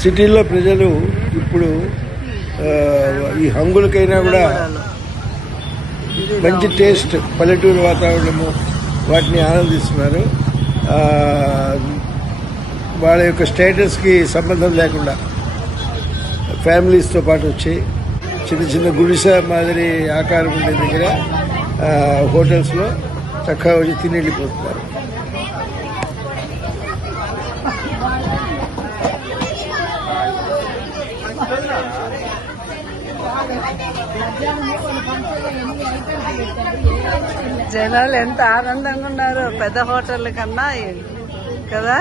సిటీలో ప్రజలు ఇప్పుడు ఈ హంగులకైనా కూడా మంచి టేస్ట్, పల్లెటూరు వాతావరణము వాటిని ఆనందిస్తున్నారు. వాళ్ళ యొక్క స్టేటస్కి సంబంధం లేకుండా ఫ్యామిలీస్తో పాటు వచ్చి చిన్న చిన్న గుడిసె మాదిరి ఆకారం ఉండే దగ్గర హోటల్స్లో చక్కగా వచ్చి తిని వెళ్ళిపోతున్నారు. జనాలు ఎంత ఆనందంగా ఉన్నారు పెద్ద హోటల్ కన్నా కదా.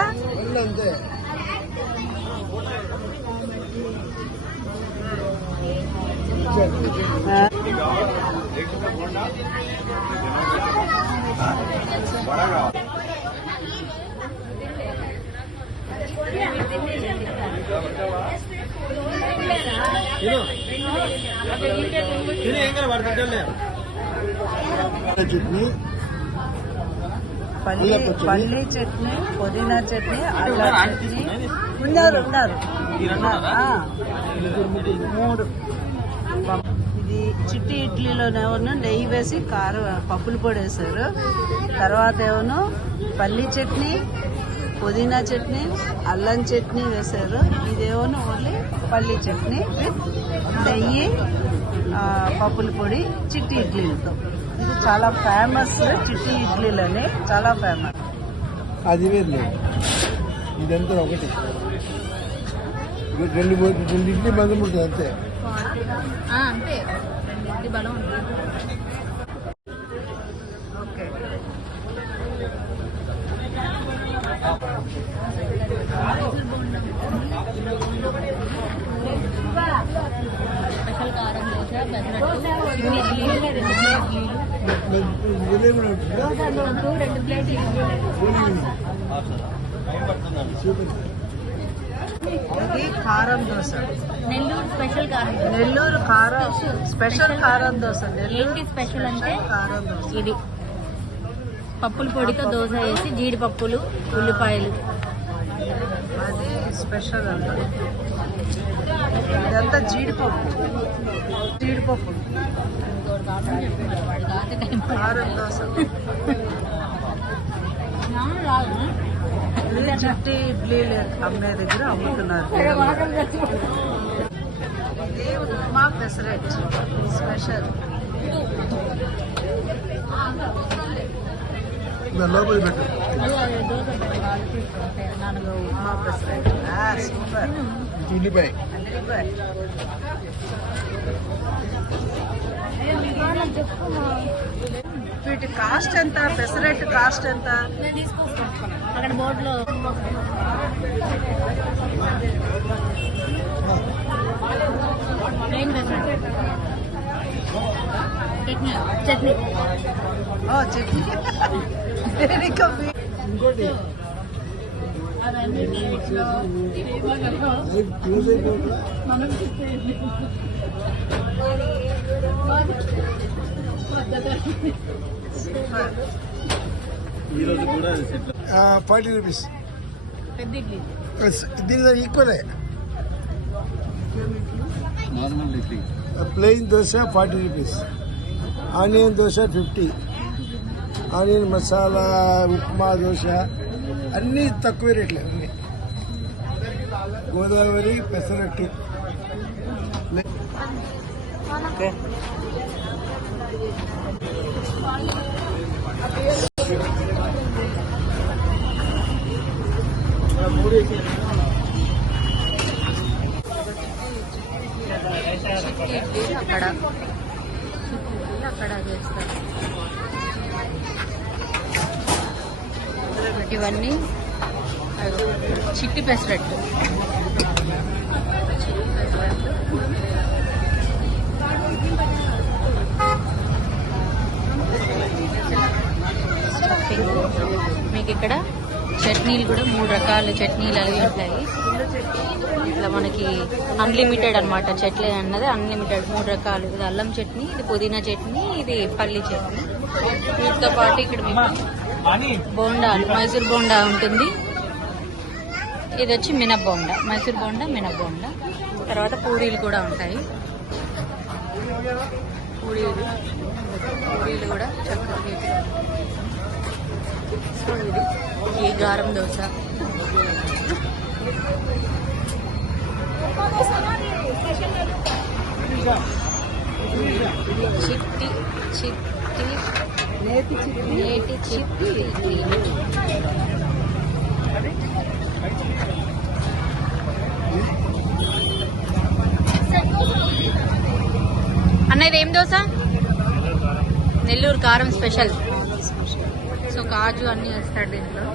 చట్నీ, పల్లీ చట్నీ, పుదీనా చట్నీ, అల్లం చట్నీ ఉన్నారు. 3 ఇది చిట్టి ఇడ్లీలోనేమో నెయ్యి వేసి కారం పప్పుల పొడి వేసారు. తర్వాత ఏమో పల్లీ చట్నీ, పుదీనా చట్నీ, అల్లం చట్నీ వేశారు. ఇదేమో ఓన్లీ పల్లీ చట్నీ విత్ నెయ్యి, పప్పుల పొడి, చిట్టి ఇడ్లీలతో. ఇది చాలా ఫేమస్. చిట్టి ఇడ్లీలని చాలా ఫేమస్. అది వేరు లేదు, ఇదంతా ఒకటి. రెండు ఇడ్లీ బంధం ఉంటుంది అంతే. ఓకే, స్పెషల్ కారం దోశ, పెసరట్టు, 2 ప్లేట్లు. ఇది కారం దోశ, నెల్లూరు స్పెషల్ కారం దోశ. నెల్లూరు కారం స్పెషల్ కారం దోశ. ఏంటి స్పెషల్ అంటే కారం దోశ. ఇది పప్పుల పొడితో దోశ వేసి జీడిపప్పులు, ఉల్లిపాయలు. అది స్పెషల్ అంట. ఇదంతా జీడిపప్పు కారం దోశ. ఇది చిట్టి ఇడ్లీలు అమ్మే దగ్గర అమ్ముతున్నారు. ఇది ఉప్మా పెసరెట్ స్పెషల్. లోపలి పెట్టు. ఉప్మా పెసరెట్ సూపర్. ఉల్లిపాయ వీటి కాస్ట్ ఎంత? పెసరెట్ కాస్ట్ ఎంత? అక్కడ బోర్డులో ప్లెయిన్ పెసరట్టు, చట్నీ చట్నీ ఇంకోటి అవన్నీ ప్లేట్లో క్లోజ్ అయిపోతుంది. ₹40. పెద్ద ఇడ్లీ. దీని ఈక్వలే. Plain dosa ₹40, onion dosa 50, onion masala, upma dosa అన్నీ తక్కువ రేట్లే. అన్నీ గోదావరి పెసరట్టు. అక్కడ చేస్తారు. ఇవన్నీ చిట్టి పెసరట్టు. మీకు ఇక్కడ చట్నీలు కూడా 3 రకాల చట్నీలు అవి ఉంటాయి. ఇట్లా మనకి అన్లిమిటెడ్ అనమాట. చట్నీ అన్నది అన్లిమిటెడ్, 3 రకాలు. ఇది అల్లం చట్నీ, ఇది పుదీనా చట్నీ, ఇది పల్లి చట్నీ. వీటితో పాటు ఇక్కడ మీకు బోండాలు, మైసూర్ బోండా ఉంటుంది. ఇది వచ్చి మినబ్బోండా, మైసూర్ బోండా, మినబ్బోండా. తర్వాత పూరీలు కూడా ఉంటాయి. పూరీలు కూడా చక్కగా నీట్గా ఉంటాయి. సో ఇది ఈ గారం దోశ. నేటి చిట్టి ఇడ్లీలు. అన్న ఇది ఏం దోశ? నెల్లూరు కారం స్పెషల్. సో కాజు అన్నీ వేస్తాడు దీంట్లో.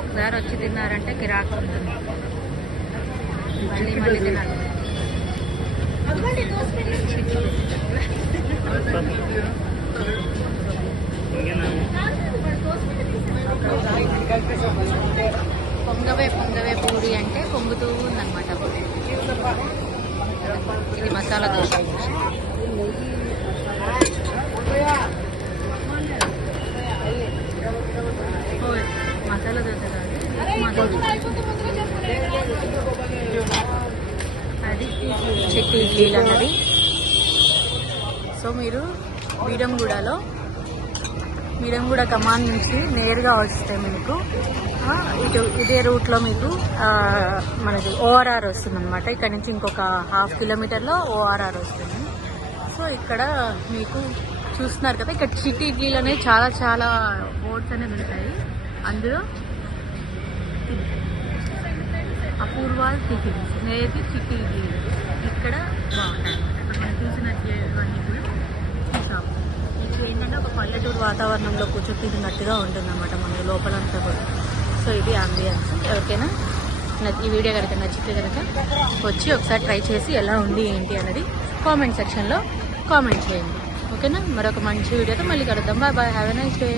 ఒకసారి వచ్చి తిన్నారంటే కిరాకు ఉంటుంది, మళ్ళీ మళ్ళీ తినాలి. పొంగవే పూరి అంటే పొంగుతూ ఉందన్నమాట. ఇది మసాలా దోశ. మసాలా దోశ కాదు, అది చెట్టి ఇడ్లీలు అన్నది. సో మీరు మీరంగూడ కమాన్ నుంచి నేరుగా వస్తే మీకు ఇదే రూట్లో మీకు మనకి ఓఆర్ఆర్ వస్తుంది అనమాట. ఇక్కడ నుంచి ఇంకొక 1/2 కిలోమీటర్లో ఓఆర్ఆర్ వస్తుంది. సో ఇక్కడ మీకు చూస్తున్నారు కదా, ఇక్కడ చిట్టి ఇడ్లీలు అనేవి చాలా చాలా బోర్డ్స్ అనేవి ఉంటాయి. అందులో అపూర్వ టిఫిన్స్, నేతి చిట్టి ఇడ్లీలు ఇక్కడ బాగుంటాయి. ఇక్కడ మనం చూసినట్లన్నీ కూడా ఈ షాప్. ఇది ఏంటంటే ఒక పల్లెటూరు వాతావరణంలో కూర్చొని తిన్నట్టుగా ఉంటుంది అన్నమాట మన లోపలంతా కూడా. సో ఇది అంబియన్స్. ఎవరికైనా ఈ వీడియో కనుక నచ్చితే కనుక వచ్చి ఒకసారి ట్రై చేసి ఎలా ఉంది ఏంటి అన్నది కామెంట్ సెక్షన్లో కామెంట్ చేయండి. ఓకేనా? మరొక మంచి వీడియోతో మళ్ళీ కలుద్దాం. Bye bye, have a nice day.